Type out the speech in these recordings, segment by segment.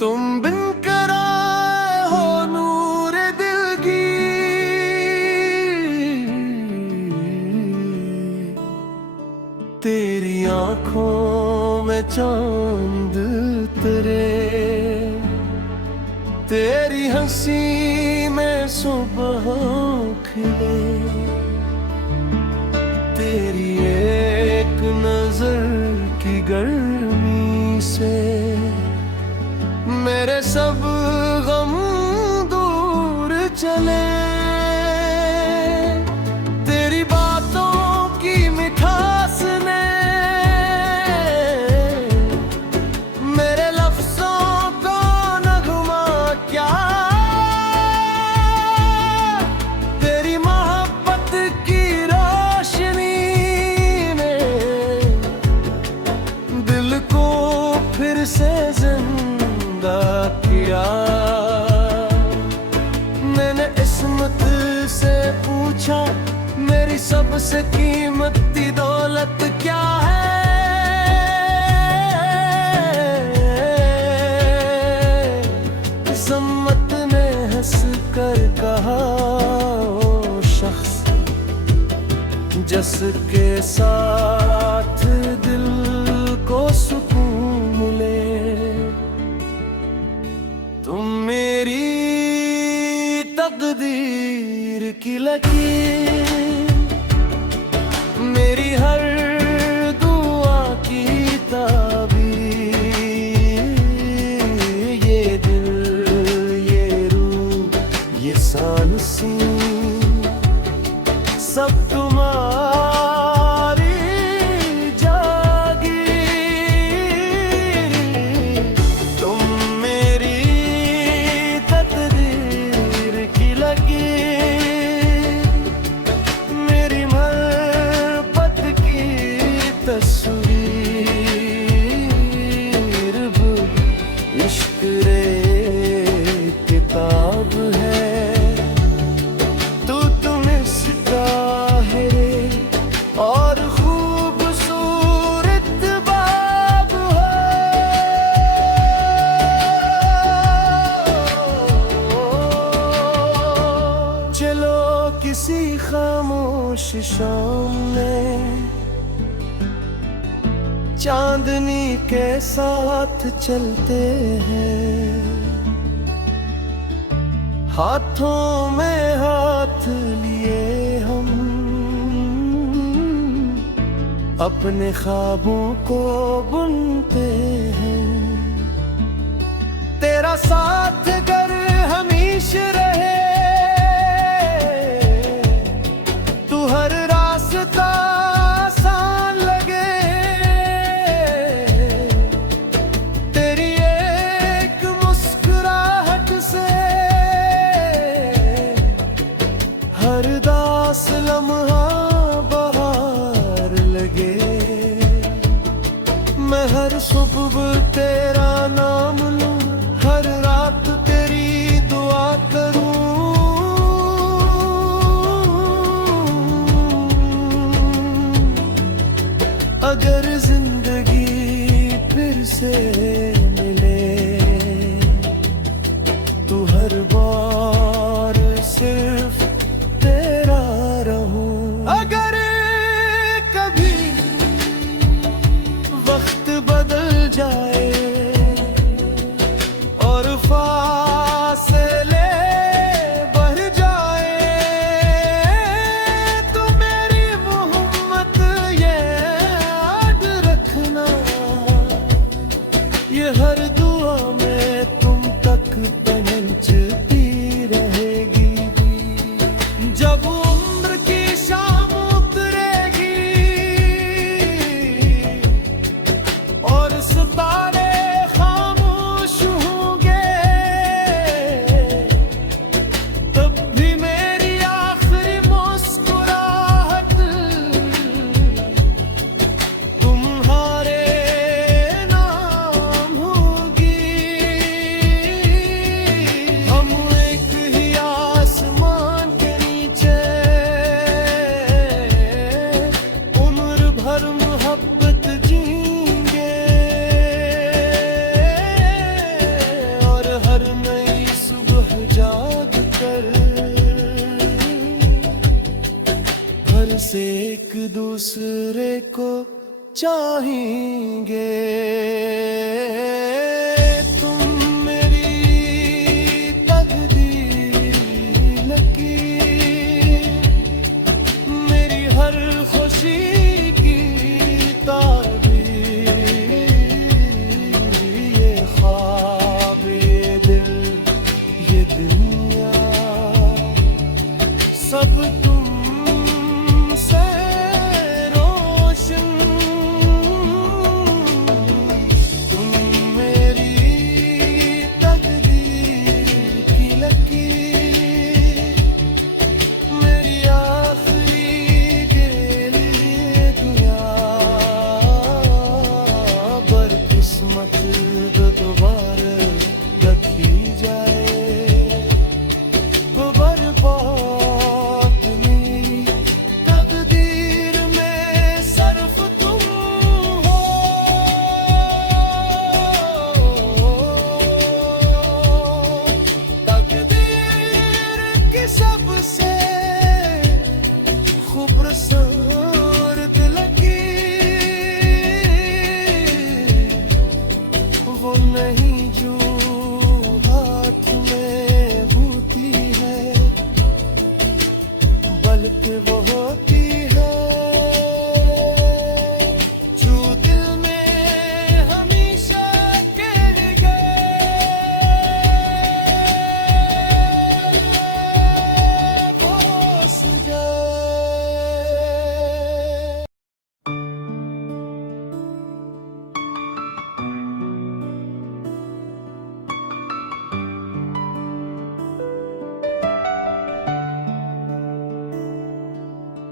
तुम बिन कराए हो नूरे दिल की, तेरी आंखों में चांद तेरे, तेरी हंसी में सुबह खिले, तेरी एक नजर की गर्मी से मेरे सब गम दूर चले। तेरी बातों की मिठास ने मेरे लफ्जों को नगमा क्या, तेरी मोहब्बत की रोशनी ने दिल को फिर से किया। मैंने इस्मत से पूछा मेरी सबसे कीमती दौलत क्या है, ज़म्मत ने हंस कर कहा ओ शख्स जिसके साथ दिल को सुकून मिले, तुम मेरी तकदीर की लकीर, मेरी हर दुआ की ताबीर, ये दिल ये रूह ये सांसें सब तुम्हारी इश्क रे किताब है, तुम इसका है और खूबसूरत बाब हो। चलो किसी खामोश शाम में चांदनी के साथ चलते हैं, हाथों में हाथ लिए हम अपने ख्वाबों को बुनते हैं। तेरा साथ अगर हमेशा रहे तू हर रास्ता लम्हा बहार लगे, मैं हर सुबह तेरा नाम लूं, हर रात तेरी दुआ करूं, अगर जिंदगी फिर से मिले तू हर बार सिर्फ तेरा रहूं। अगर कभी वक्त बदल जाए और फासले बढ़ जाए तो मेरी मोहब्बत ये याद रखना, ये हर दुआ में तुम तक पहुंचती रहेगी। जब उम्र की शाम उतरेगी और सितारे खामोश होंगे, तब भी मेरी आखिरी मुस्कुराहट तुम्हारे नाम होगी। हम एक ही आसमान के नीचे उम्र भर मोहब्बत जीएंगे। चाहेंगे। तुम मेरी तकदीर लकीर, मेरी हर खुशी की ताबीर, ये ख्वाब ये दिल ये दुनिया सब तुमसे रोशन। तुम मेरी तकदीर की लकीर, मेरी आखिरी के लिए दुआ, बदकिस्मत दोबारा रखी जाए, बर्बाद मेरी तकदीर में सिर्फ तुम हो। तकदीर की सबसे खूबसूरत लकीर वो नहीं जो हाथ में होती है, बल्कि वो होती है जो दिल में हमेशा के लिए बस जाए।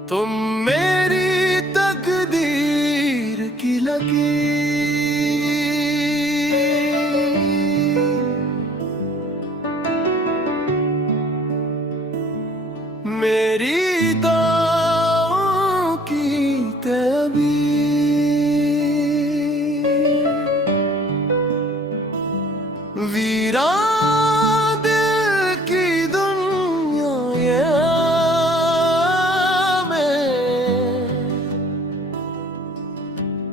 तुम मेरी तकदीर की लकीर, मेरी दुआओं की तबीर, वीरान दिल की दुनिया ये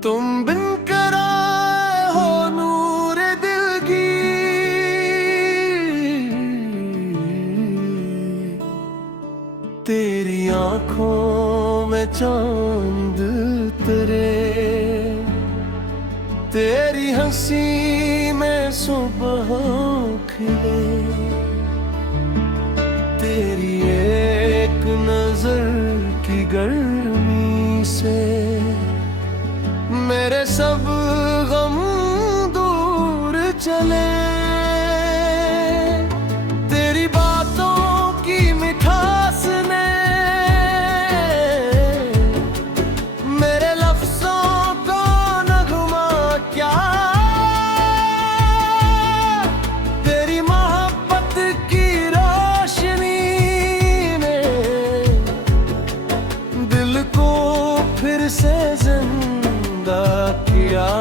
तुम बिन कराए हो नूर दिल की, तेरी आंखों में चांद उतरे, तेरी हंसी में सुबह खिले, तेरी एक नजर की गर्मी से मेरे सब गम दूर चले, तेरी बातों की मिठास ने मेरे लफ्जों को नगमा क्या, तेरी मोहब्बत की रोशनी ने दिल को फिर से किया।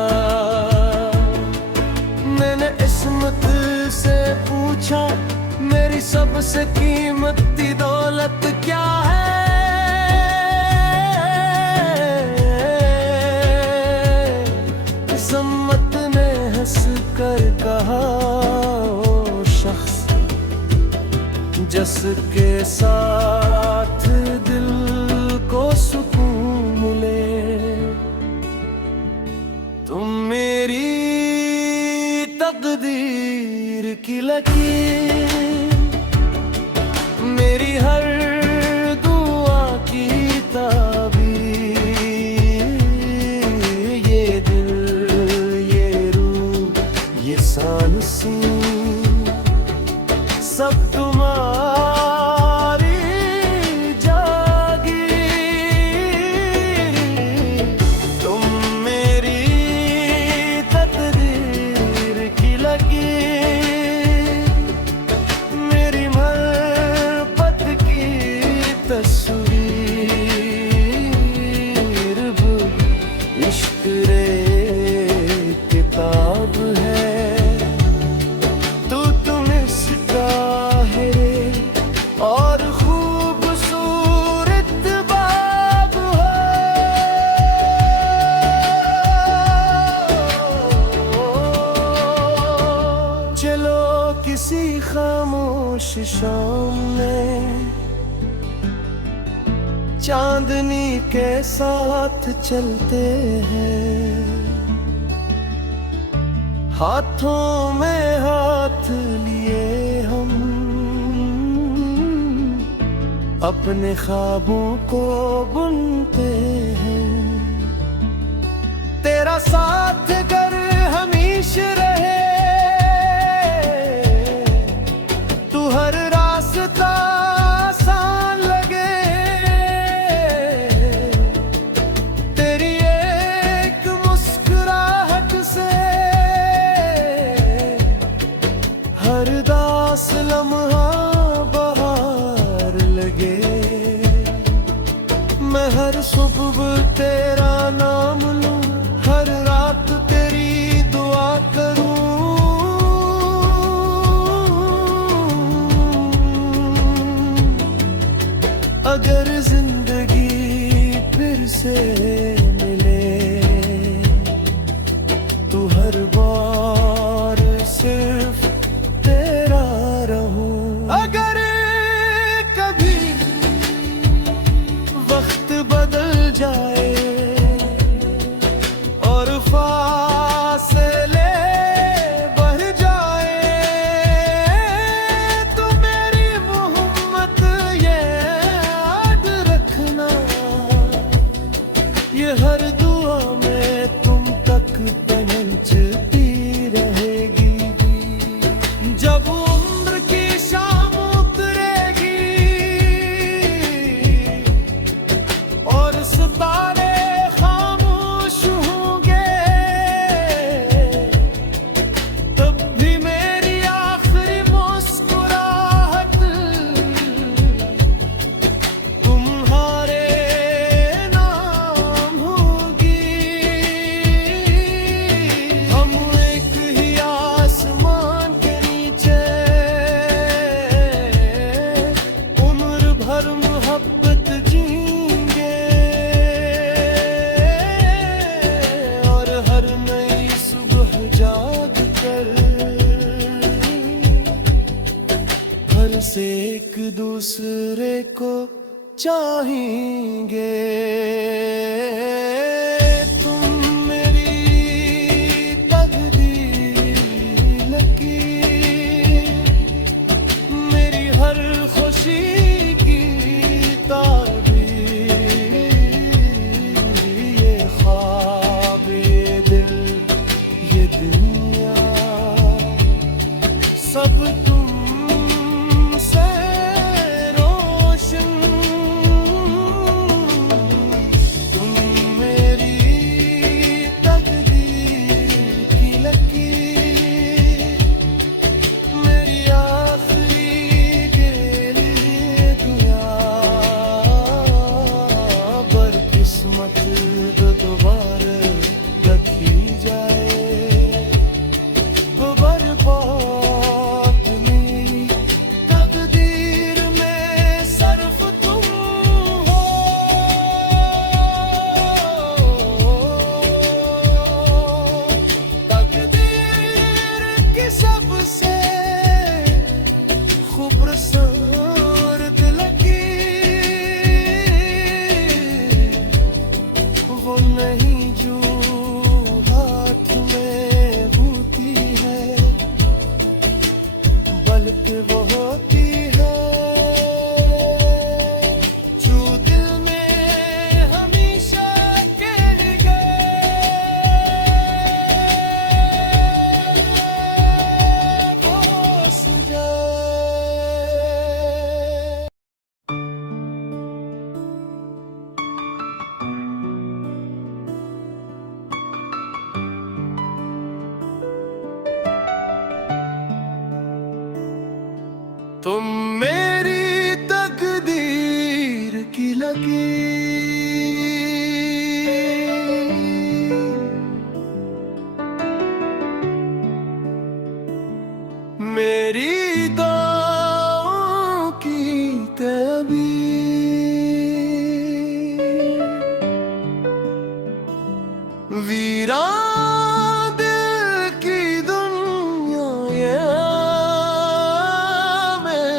मैंने इस्मत से पूछा मेरी सबसे कीमती दौलत क्या है, इस्मत ने हंस कर कहा ओ शख्स जिसके साथ दिल को सुकून मिले, तुम मेरी तकदीर की लकीर, मेरी हर दुआ की ताबीर, ये दिल ये रूह ये सांसें सब तुम्हारी जागीर, तुम मेरी तकदीर की लकीर, मेरी मोहब्बत की तस्वीर, इश्क रे किताब है, तू तुम इसका है खामोश शाम में चांदनी के साथ चलते हैं, हाथों में हाथ लिए हम अपने ख्वाबों को बुनते हैं। तेरा साथ अगर हमेशा रहे, तू हर रास्ता आसान लगे, तेरी एक मुस्कुराहट से हर दास लम्हा बहार लगे। मैं हर सुबह तेरा नाम लूं, हर रात तेरी दुआ करूं, अगर जिंदगी फिर से मिले तो हर बार सिर्फ तेरा रहूं। अगर कभी वक्त बदल जाए और फासले बढ़ जाए, तो मेरी मोहब्बत ये याद रखना, ये हर दुआ में तुम तक पहुंचती रहेगी। जब उम्र की शाम उतरेगी और सितारे खामोश होंगे, तब भी मेरी आखिरी मुस्कुराहट तुम्हारे नाम होगी। हम एक ही आसमान के नीचे उम्र भर मोहब्बत जीएंगे, और हर नई सुबह जाग कर हर से एक दूसरे को चाहेंगे। तुम मेरी तकदीर लकीर, मेरी हर खुशी की ताबीर, ये ख्वाब ये दिल ये दुनिया सब तुमसे रोशन। तुम मेरी तकदीर की लकीर, मेरी आखिरी दिल ये दुआ, बदकिस्मत दोबारा रखी जाए, वो बर्बाद मेरी तकदीर में सर्फ तुम हो। तकदीर की सबसे खूबसूरत लकीर वो नहीं जो हाथ में होती है, बल्कि वो होती है जो दिल में हमेशा के लिए बस जाए। तुम मेरी तकदीर की लकीर, मेरी दुआओं की तबीर, वीरान दिल की दुनिया ये में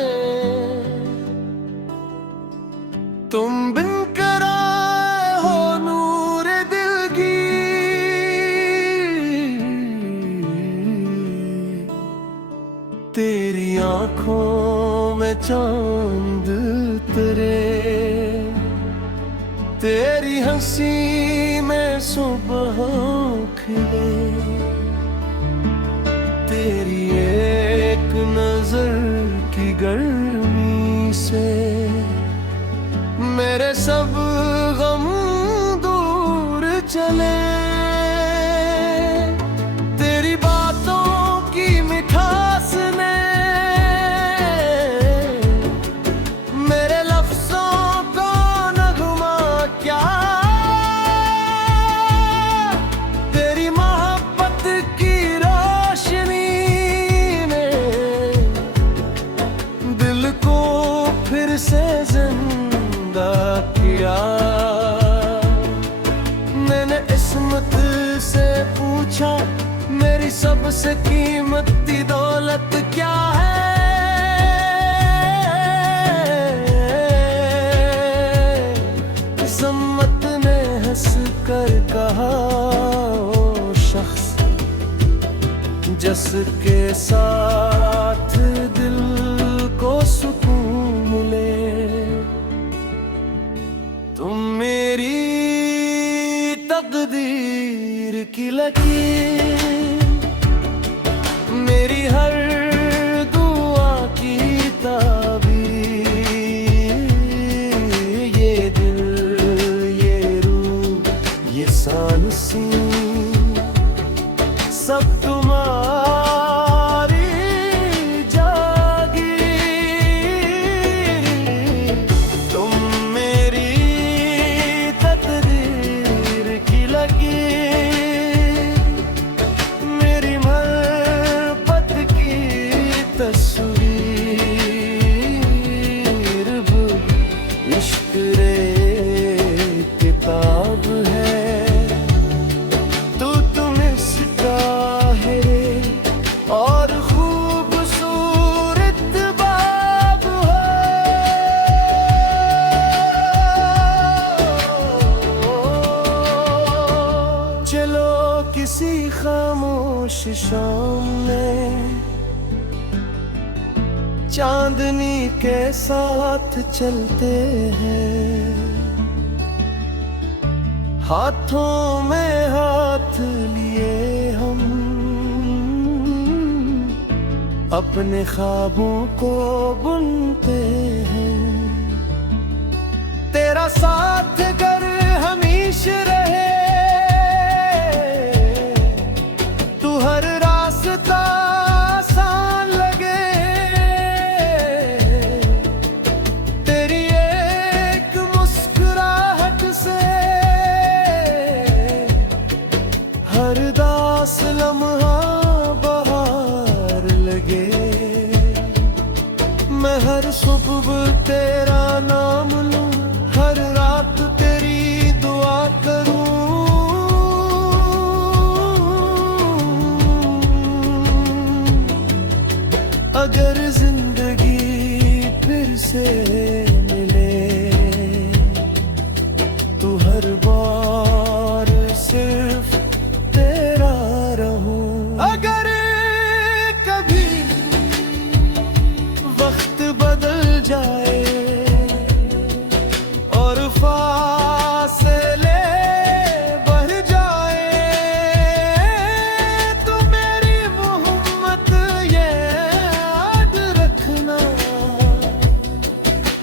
तेरी आंखों में चांद उतरे, तेरी हंसी में सुबह खिले, तेरी एक नजर की गर्मी से मेरे सब गम दूर चले। तेरी बातों की मिठास ने मेरे लफ्जों को नगमा क्या, तेरी मोहब्बत की रोशनी ने दिल को फिर से जिंदा किया। मैंने इस्मत से पूछा मेरी सबसे कीमती दौलत क्या है, किस्मत ने हंस कर कहा ओ शख्स जिसके साथ दिल को सुकून मिले। तुम मेरी तकदीर की लकीर, मेरी हर दुआ की ताबीर, ये दिल ये रूह ये सांसें सब तुम्हारी जागीर। तुम मेरी तकदीर की लकीर, मेरी मोहब्बत की तस्वीर, इश्क रे किताब है, तुम इसका है और खूबसूरत बाब हो। चलो किसी खामोश शाम में चांदनी के साथ चलते हैं, हाथों में हाथ लिए हम अपने ख्वाबों को बुनते हैं। तेरा साथ अगर हमेशा रहे, तू हर रास्ता आसान लगे, तेरी एक मुस्कुराहट से हर दास लम्हा बहार लगे। मैं हर सुबह तेरा नाम लूं, हर रात तेरी दुआ करूं, अगर जिंदगी फिर से मिले तो हर बार सिर्फ तेरा रहूं। अगर कभी वक्त बदल जाए और फासले बढ़ जाए, तो मेरी मोहब्बत ये याद रखना,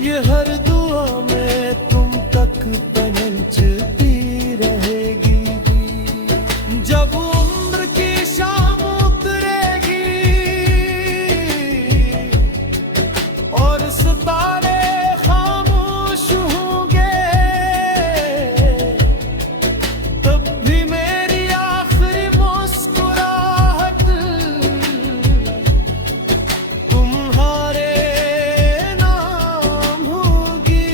ये हर दुआ में तुम तक पहुंचती रहेगी। जब उम्र की शाम उतरेगी और सितारे खामोश होंगे, तब भी मेरी आखिरी मुस्कुराहट तुम्हारे नाम होगी।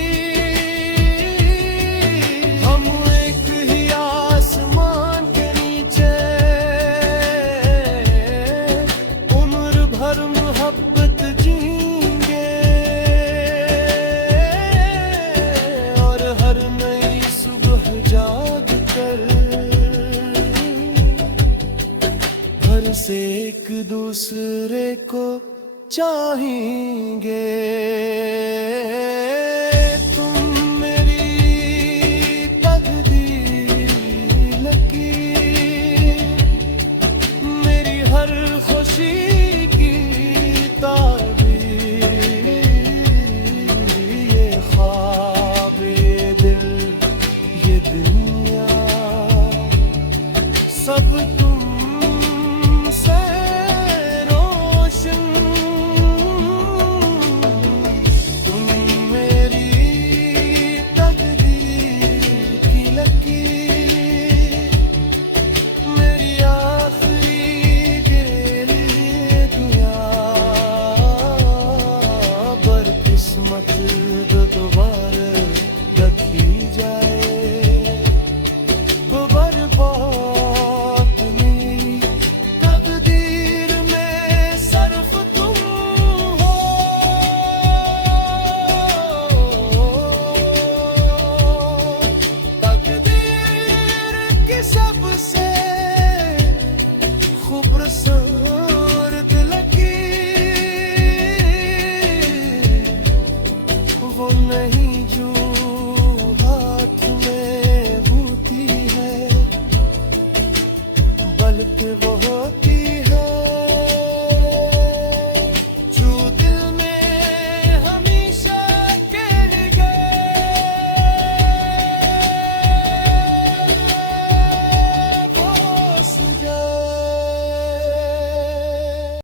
हम एक ही आसमान के नीचे उम्र भर मोहब्बत जीएंगे, और हर नई सुबह जाग कर हर से एक दूसरे को चाहेंगे। तुम मेरी तकदीर लकीर, मेरी हर खुशी की ताबीर, ये ख्वाब ये दिल ये दुनिया सब तुमसे रोशन। तुम मेरी तकदीर की लकीर, मेरी आखिरी गेल दुआ, बदकिस्मत